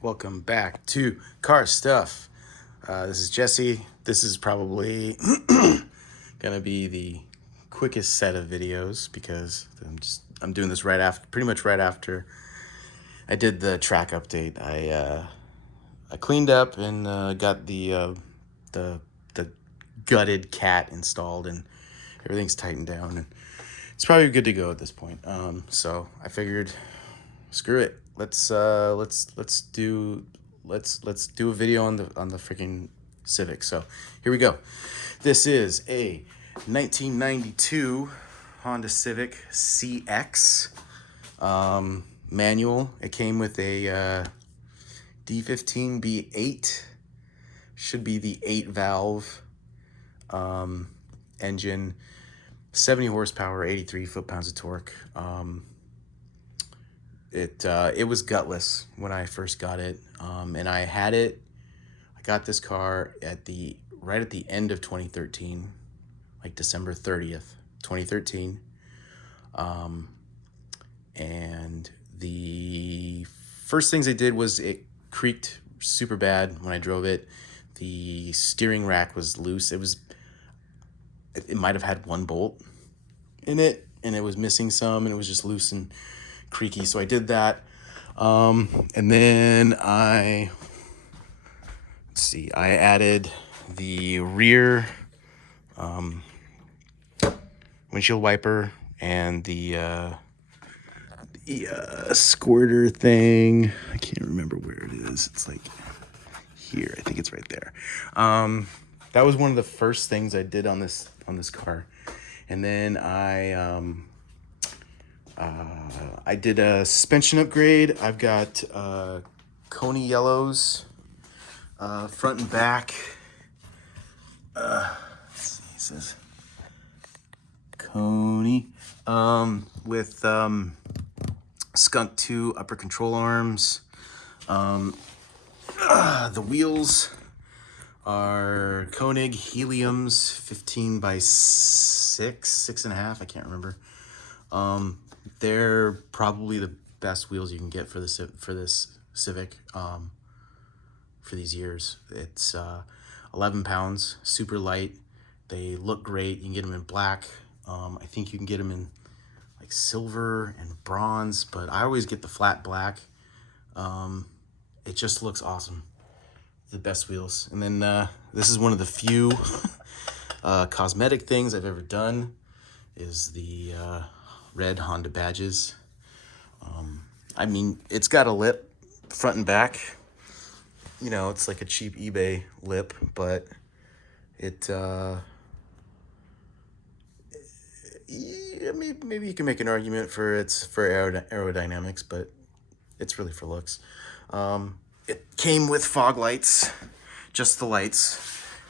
Welcome back to Car Stuff. This is Jesse. This is probably gonna be the quickest set of videos because I'm doing this pretty much right after I did the track update. I cleaned up and got the the gutted cat installed, and everything's tightened down, and it's probably good to go at this point. So I figured, screw it. Let's do a video on the freaking Civic. So here we go. This is a 1992 Honda Civic CX manual. It came with a D15 B8. Should be the 8-valve engine, 70 horsepower, 83 foot-pounds of torque. It was gutless when I first got it, and I got this car right at the end of 2013, like December 30th, 2013. And the first things I did was it creaked super bad when I drove it. The steering rack was loose. It might have had one bolt in it, and it was missing some, and it was just loose and creaky. So I did that. And then I added the rear windshield wiper and the squirter thing. I can't remember where it is. It's like here. I think it's right there. That was one of the first things I did on this car. And then I did a suspension upgrade. I've got Koni yellows, front and back. Let's see, it says Koni with Skunk 2 upper control arms. The wheels are Konig Heliums 15 by 6.5. I can't remember. They're probably the best wheels you can get for this Civic for these years. It's 11 pounds, super light. They look great. You can get them in black. I think you can get them in like silver and bronze, but I always get the flat black. It just looks awesome. The best wheels. And then this is one of the few cosmetic things I've ever done is the red Honda badges. I mean, it's got a lip front and back. You know, it's like a cheap eBay lip, but maybe you can make an argument for aerodynamics, but it's really for looks. It came with fog lights, just the lights.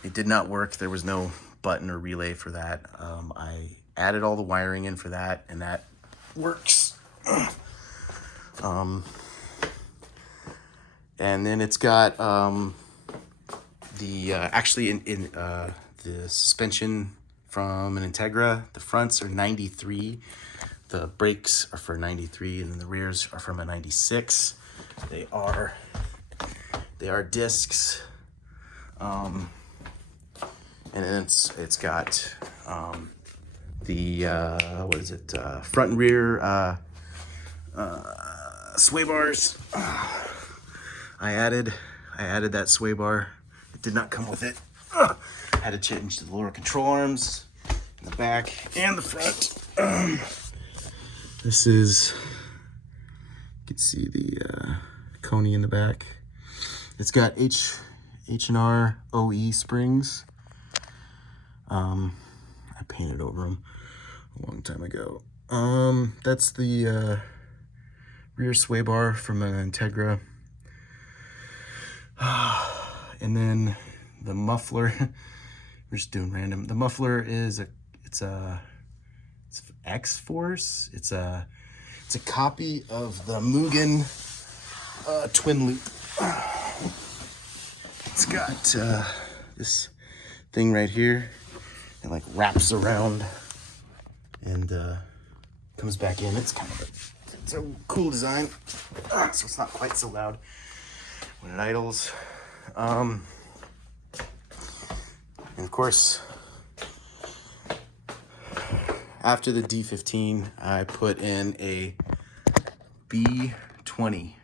It did not work. There was no button or relay for that. I added all the wiring in for that, and that works. And then it's got the suspension from an Integra. The fronts are 93. The brakes are for 93, and then the rears are from a 96. They are discs. And then it's got the front and rear sway bars. I added that sway bar. It did not come with it. Had to change the lower control arms in the back and the front. This is, you can see the Koni in the back. It's got H&R OE springs. I painted over them a long time ago. That's the rear sway bar from an Integra. And then the muffler, we're just doing random. The muffler is it's X-Force. It's a copy of the Mugen twin loop. It's got this thing right here. It like wraps around and comes back in. It's a cool design, so it's not quite so loud. when it idles. And of course, after the D15, I put in a B20.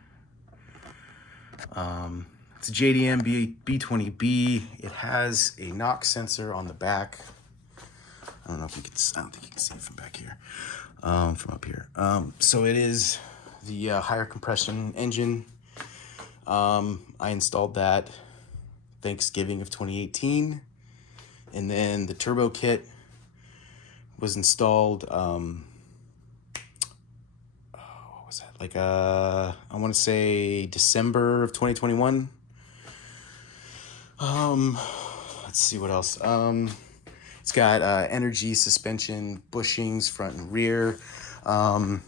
It's a JDM B20B. It has a knock sensor on the back. I don't know if you can. I don't think you can see it from back here, from up here. So it is the higher compression engine. I installed that Thanksgiving of 2018, and then the turbo kit was installed. What was that? Like I want to say December of 2021. Let's see what else. It's got energy suspension bushings front and rear. Though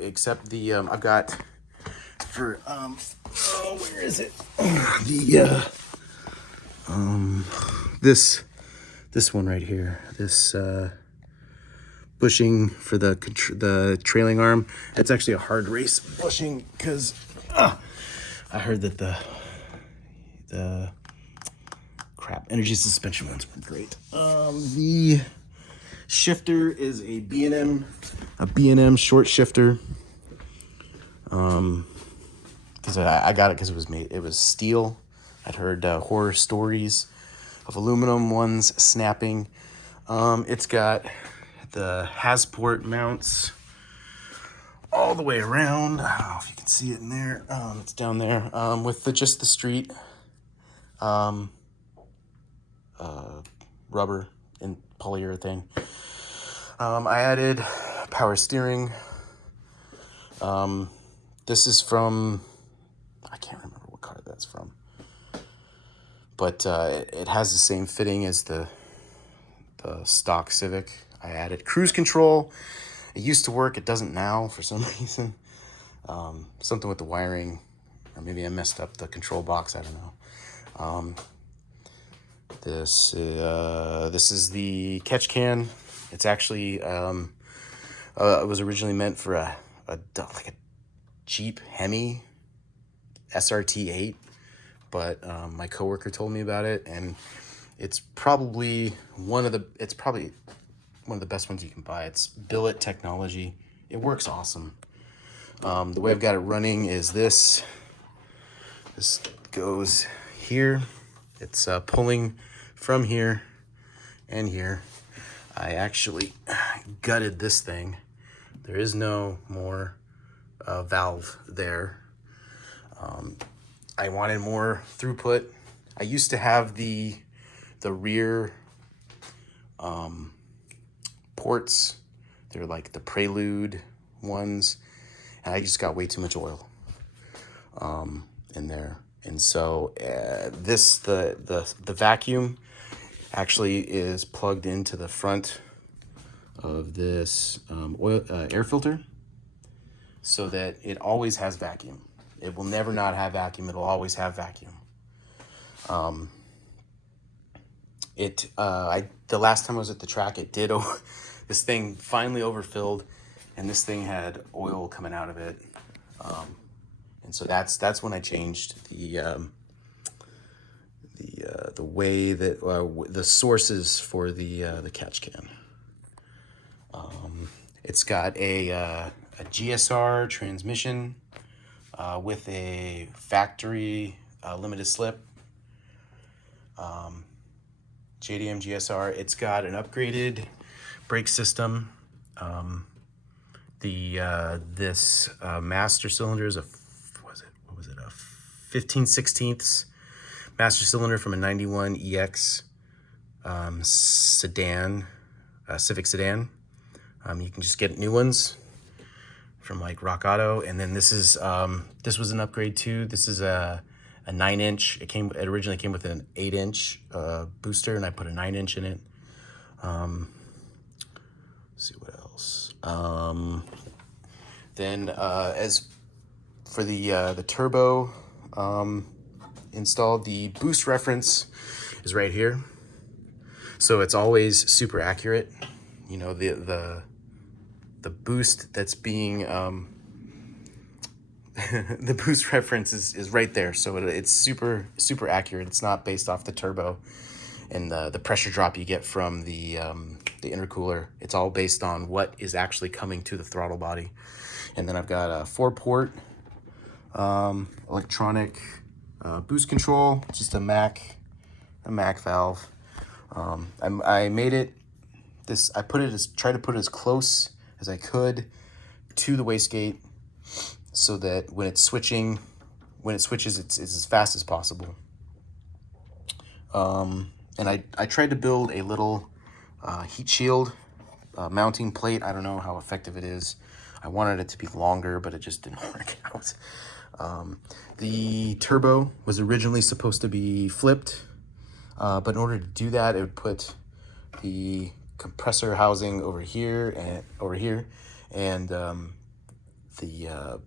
except the I've got for where is it? This one right here. This bushing for the trailing arm. It's actually a hard race bushing because I heard that the energy suspension ones were great. The shifter is a B&M short shifter. Because I got it because it was steel. I'd heard horror stories of aluminum ones snapping. It's got the Hasport mounts all the way around. I don't know if you can see it in there. It's down there with just the street rubber and polyurethane. I added power steering. This is from, I can't remember what car that's from, but it has the same fitting as the stock Civic. I added cruise control. It used to work. It doesn't now for some reason. Something with the wiring, or maybe I messed up the control box. I don't know. This is the catch can. It's actually it was originally meant for like a Jeep Hemi SRT8, but my coworker told me about it, and it's probably one of the best ones you can buy. It's billet technology. It works awesome. The way I've got it running is this goes here. It's pulling from here and here. I actually gutted this thing. There is no more valve there. I wanted more throughput. I used to have the rear ports. They're like the Prelude ones, and I just got way too much oil in there. And so the vacuum actually is plugged into the front of this air filter, so that it always has vacuum. It will never not have vacuum. It'll always have vacuum. The last time I was at the track, it did. This thing finally overfilled, and this thing had oil coming out of it. And so that's when I changed the way that the sources for the catch can. It's got a GSR transmission with a factory limited slip. JDM GSR. It's got an upgraded brake system. This master cylinder is a 15/16 master cylinder from a 91 EX sedan, Civic sedan. You can just get new ones from like Rock Auto, and then this was an upgrade too. This is a 9-inch. It originally came with an 8-inch booster, and I put a 9-inch in it. Let's see what else. Then as for the turbo installed, the boost reference is right here, so it's always super accurate. You know, the boost that's being the boost reference is right there. So it's super accurate. It's not based off the turbo and the pressure drop you get from the intercooler. It's all based on what is actually coming to the throttle body. And then I've got a 4-port electronic boost control, just a Mac valve. I made it this. I tried to put it as close as I could to the wastegate, so that when it switches, it's as fast as possible. And I tried to build a little heat shield mounting plate. I don't know how effective it is. I wanted it to be longer, but it just didn't work out. The turbo was originally supposed to be flipped, but in order to do that, it would put the compressor housing over here, and the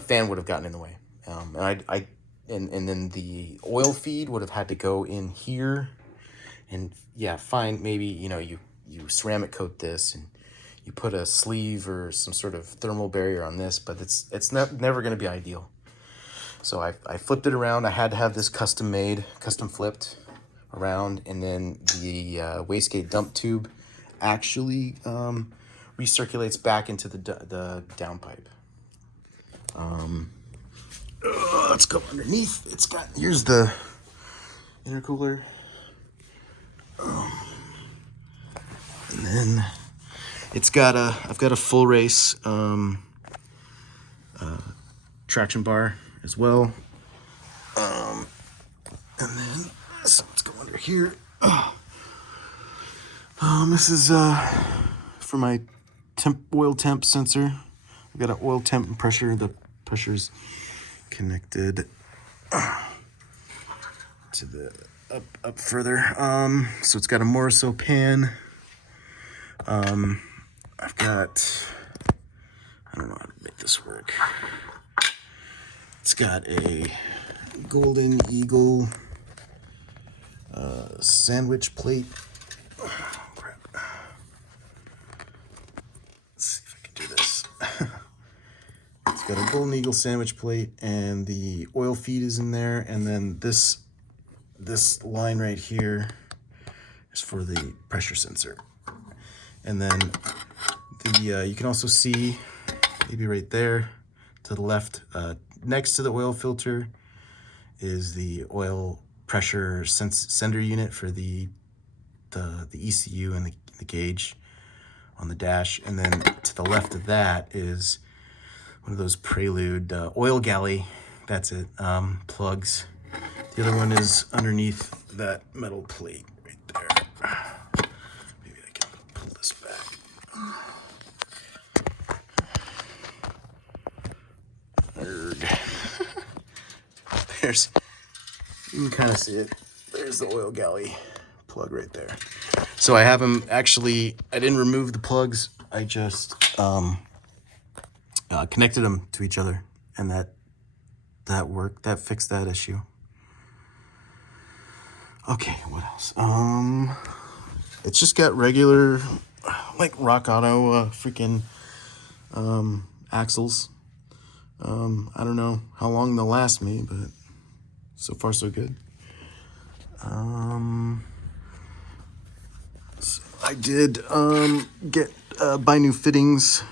fan would have gotten in the way. And then the oil feed would have had to go in here, and yeah, fine, maybe, you know, you ceramic coat this and you put a sleeve or some sort of thermal barrier on this, but it's never going to be ideal. So I flipped it around. I had to have this custom flipped around, and then the wastegate dump tube actually recirculates back into the downpipe. Let's go underneath. Here's the intercooler. And then I've got a full race traction bar as well. And then so let's go under here. This is for my oil temp sensor. I've got an oil temp and pressure. The pressure's connected to the up further. So it's got a Morriso pan. I've got, I don't know how to make this work. It's got a Golden Eagle sandwich plate. Oh, crap. Let's see if I can do this. It's got a Golden Eagle sandwich plate, and the oil feed is in there, and then this line right here is for the pressure sensor. And then you can also see, maybe right there to the left, next to the oil filter is the oil pressure sender unit for the ECU and the gauge on the dash. And then to the left of that is one of those Prelude oil galley, that's it, plugs. The other one is underneath that metal plate right there. Maybe I can pull this back. You can kind of see it. There's the oil galley plug right there. So I have them actually, I didn't remove the plugs. I just connected them to each other, and that worked. That fixed that issue. Okay, what else? It's just got regular, like Rock Auto freaking axles. I don't know how long they'll last me, but so far so good. So I did buy new fittings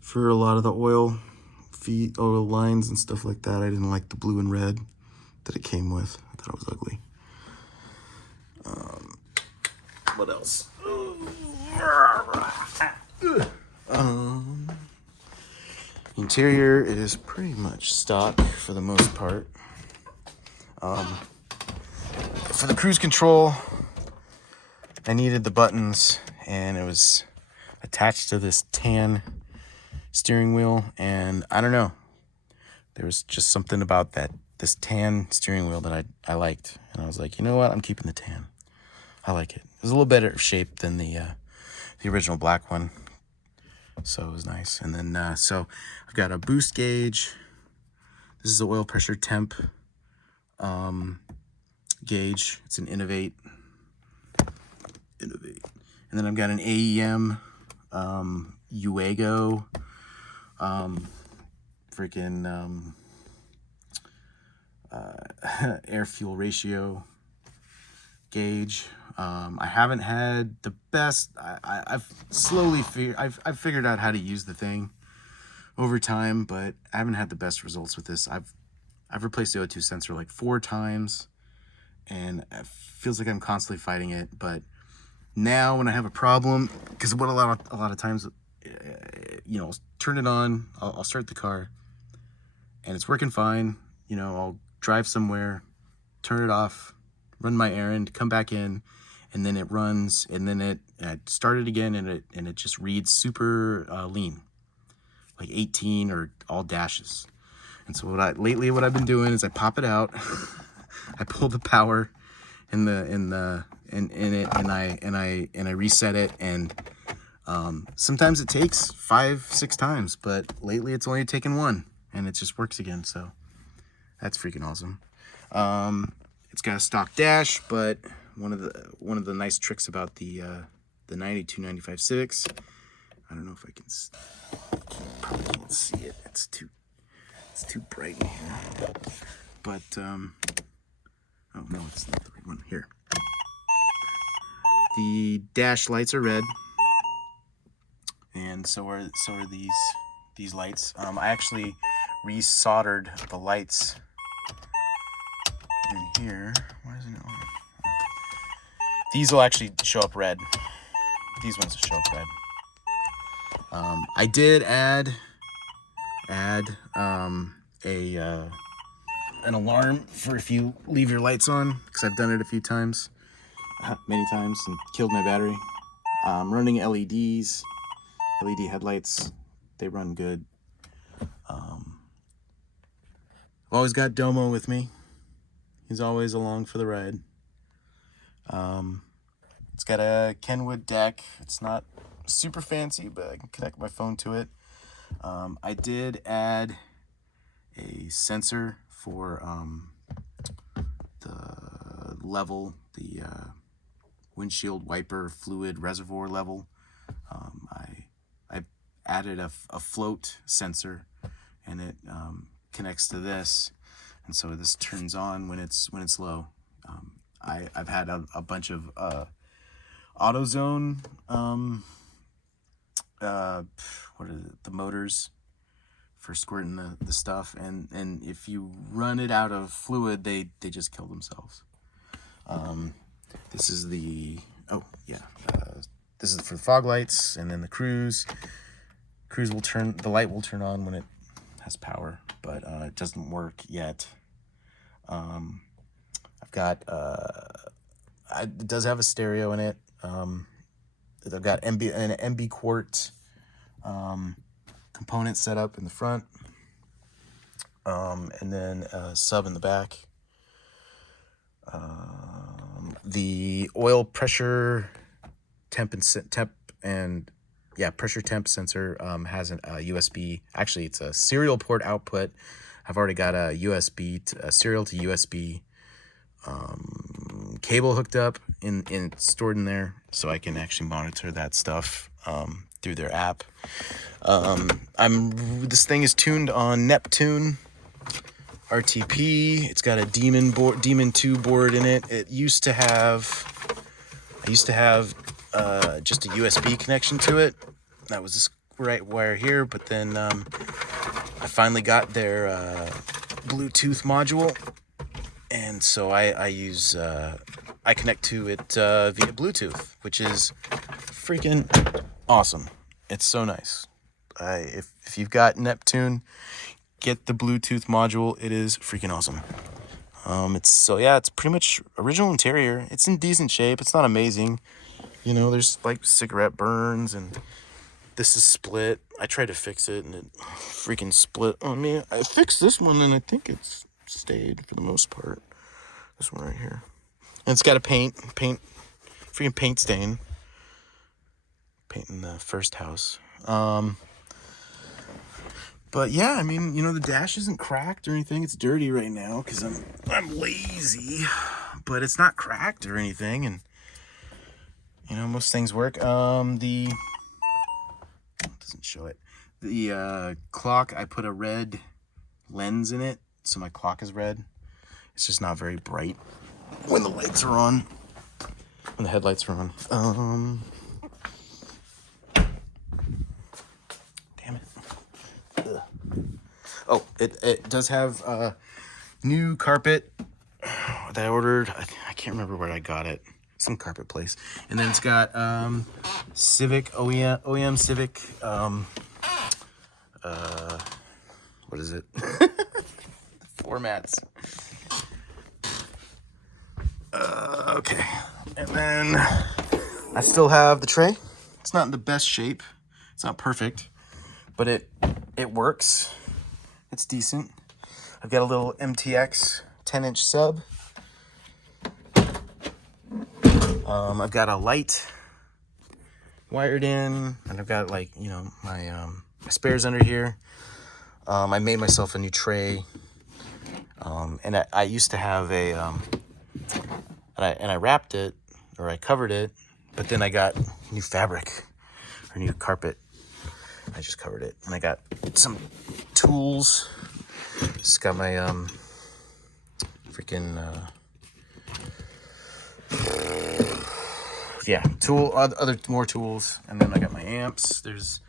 for a lot of the oil lines and stuff like that. I didn't like the blue and red that it came with. I thought it was ugly. What else? Interior is pretty much stock for the most part. For the cruise control, I needed the buttons, and it was attached to this tan steering wheel, and I don't know, there was just something about this tan steering wheel that I liked, and I was like, you know what, I'm keeping the tan. I like it. It was a little better shape than the original black one, so it was nice. And then so I've got a boost gauge. This is the oil pressure temp gauge. It's an Innovate. And then I've got an AEM Uego freaking air fuel ratio gauge. I haven't had the best. I've slowly I've figured out how to use the thing over time, but I haven't had the best results with this. I've replaced the O2 sensor like 4 times, and it feels like I'm constantly fighting it. But now when I have a problem, because what a lot of times, you know, I'll turn it on, I'll start the car, and it's working fine. You know, I'll drive somewhere, turn it off, run my errand, come back in, and then it runs, and then I start it again, and it just reads super lean, like 18 or all dashes. And so lately what I've been doing is I pop it out, I pull the power in it, and I reset it, and sometimes it takes 5-6 times, but lately it's only taken 1, and it just works again. So that's freaking awesome. It's got a stock dash, but one of the nice tricks about the 9295 Civics, I don't know if I can, probably can't see it. It's too bright in here. But oh no, it's not the right one. Here, the dash lights are red, and so are these lights. I actually resoldered the lights in here. Why isn't it on? These will actually show up red. These ones will show up red. I did add an alarm for if you leave your lights on, because I've done it a few times, many times, and killed my battery. Running LEDs, LED headlights, they run good. I've always got Domo with me. He's always along for the ride. It's got a Kenwood deck. It's not super fancy, but I can connect my phone to it. I did add a sensor for the level, the windshield wiper fluid reservoir level. I added a float sensor, and it connects to this, and so this turns on when it's low. I've had a bunch of AutoZone what is it, the motors for squirting the stuff, and if you run it out of fluid, they just kill themselves. This is the this is for the fog lights, and then the cruise will turn, the light will turn on when it has power, but it doesn't work yet. I've got it does have a stereo in it. I've got an MB Quart component set up in the front, and then a sub in the back. The oil pressure pressure temp sensor has a USB. Actually, it's a serial port output. I've already got a serial to USB cable hooked up in stored in there, so I can actually monitor that stuff through their app. This thing is tuned on Neptune RTP. It's got a Demon 2 board in it. I used to have just a USB connection to it. That was this right wire here, but then I finally got their Bluetooth module, and so I connect to it via Bluetooth, which is freaking awesome. It's so nice. If you've got Neptune, get the Bluetooth module. It is freaking awesome. It's pretty much original interior. It's in decent shape. It's not amazing. You know, there's like cigarette burns, and this is split. I tried to fix it, and it freaking split on me. I fixed this one, and I think it's stayed for the most part. This one right here. And it's got a freaking paint stain. Painting the first house. But yeah, I mean, you know, the dash isn't cracked or anything. It's dirty right now because I'm lazy, but it's not cracked or anything, and you know, most things work. Doesn't show it. The clock, I put a red lens in it, so my clock is red. It's just not very bright when the lights are on, when the headlights are on. Damn it. Ugh. Oh, it does have new carpet that I ordered. I can't remember where I got it. Some carpet place. And then it's got Civic OEM Civic. What is it? Formats. Okay. And then I still have the tray. It's not in the best shape. It's not perfect, but it works. It's decent. I've got a little MTX 10-inch sub. I've got a light wired in, and I've got, like, you know, my spares under here. I made myself a new tray, and I used to have a and I wrapped it, or I covered it, but then I got new fabric or new carpet. I just covered it, and I got some tools. Just got my other more tools, and then I got my amps. There's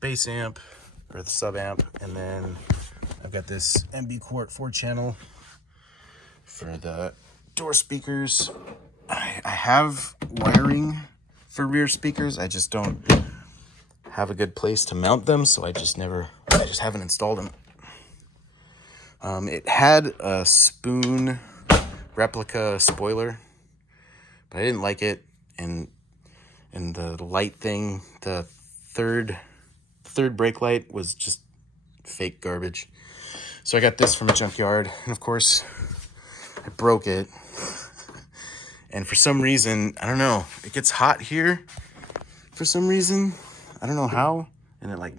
bass amp or the sub amp, and then I've got this MB Quart 4-channel for the door speakers. I have wiring for rear speakers. I just don't have a good place to mount them, so I just haven't installed them. It had a spoon replica spoiler, but I didn't like it, and the light thing, the third brake light was just fake garbage. So I got this from a junkyard, and of course I broke it. And for some reason, I don't know, it gets hot here for some reason. I don't know how, and it like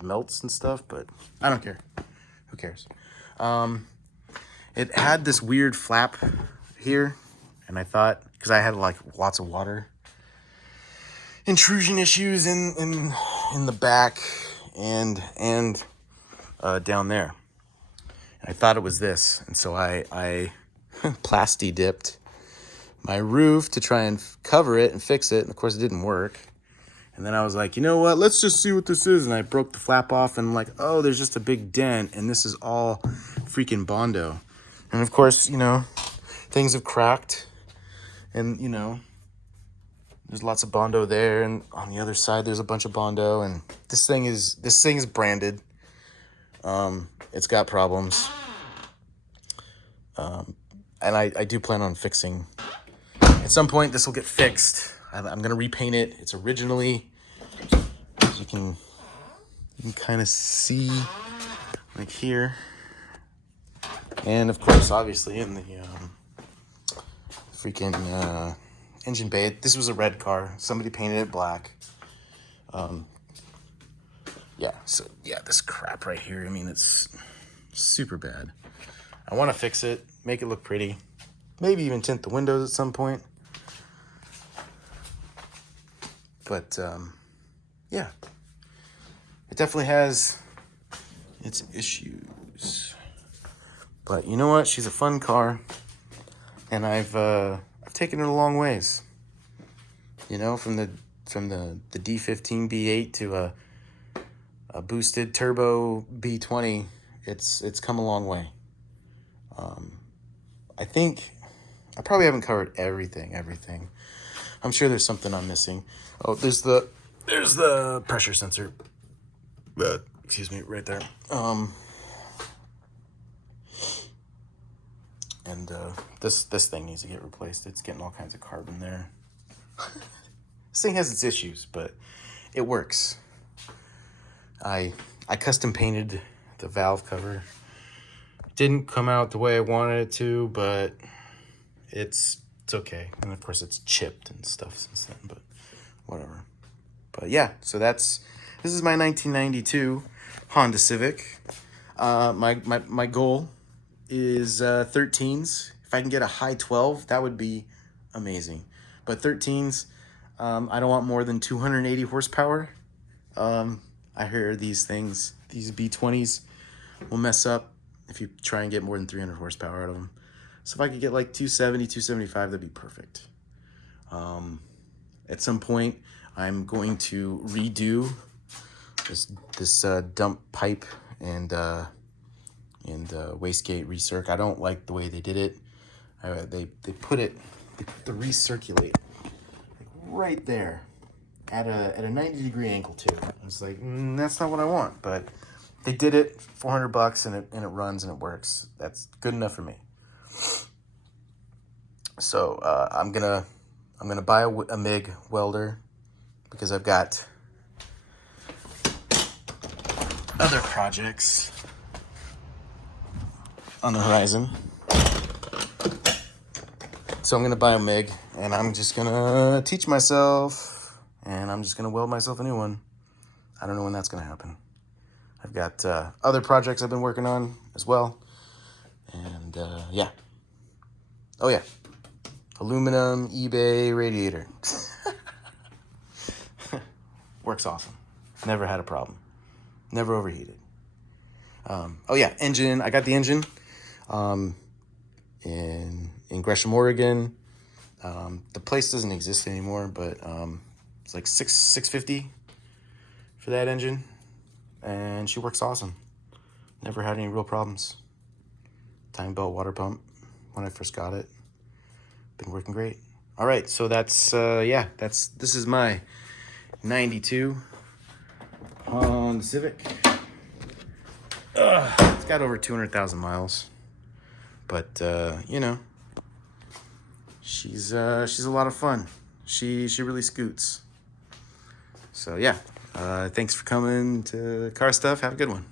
melts and stuff, but I don't care. Who cares? It had this weird flap here, and I thought, because I had like lots of water intrusion issues in the back and down there, and I thought it was this, and so I plasti dipped my roof to try and cover it and fix it, and of course it didn't work. And then I was like, you know what, let's just see what this is. And I broke the flap off, and I'm like, oh, there's just a big dent, and this is all freaking Bondo. And of course, you know, things have cracked, and, you know, there's lots of Bondo there, and on the other side there's a bunch of Bondo, and this thing is branded. It's got problems. And I do plan on fixing. At some point this will get fixed. I'm gonna repaint it. It's originally, as you can kind of see, like here, and of course, obviously, in the freaking engine bay. This was a red car. Somebody painted it black. Yeah. So yeah, this crap right here. I mean, it's super bad. I want to fix it, make it look pretty, maybe even tint the windows at some point. But, yeah, it definitely has its issues. But you know what? She's a fun car, and I've taken it a long ways. You know, from the D15 B8 to a boosted turbo B20, it's come a long way. I think I probably haven't covered everything. I'm sure there's something I'm missing. Oh, there's the pressure sensor. Excuse me, right there. And this thing needs to get replaced. It's getting all kinds of carbon there. This thing has its issues, but it works. I custom painted the valve cover. Didn't come out the way I wanted it to, but it's okay. And of course it's chipped and stuff since then, but whatever. But yeah, so this is my 1992 Honda Civic. My goal is 13s. If I can get a high 12, that would be amazing. But 13s, I don't want more than 280 horsepower. I hear these things, these B20s will mess up if you try and get more than 300 horsepower out of them. So if I could get like 270, 275, that'd be perfect. At some point, I'm going to redo this dump pipe and wastegate recirc. I don't like the way they did it. They put the recirculate like right there at a 90-degree angle too. It's like that's not what I want, but they did it. $400 and it runs and it works. That's good enough for me. So I'm gonna buy a MIG welder because I've got other projects on the horizon. So I'm gonna buy a MIG and I'm just gonna teach myself and I'm just gonna weld myself a new one. I don't know when that's gonna happen. I've got other projects I've been working on as well. And yeah. Oh yeah. Aluminum eBay radiator. Works awesome. Never had a problem. Never overheated. Oh yeah, engine. I got the engine in Gresham, Oregon. The place doesn't exist anymore, but it's like $650 for that engine, and she works awesome. Never had any real problems. Time belt water pump when I first got it. Been working great. All right, so that's this is my 92 Honda Civic. It's got over 200,000 miles, but you know, she's a lot of fun. She really scoots. So yeah, thanks for coming to Car Stuff. Have a good one.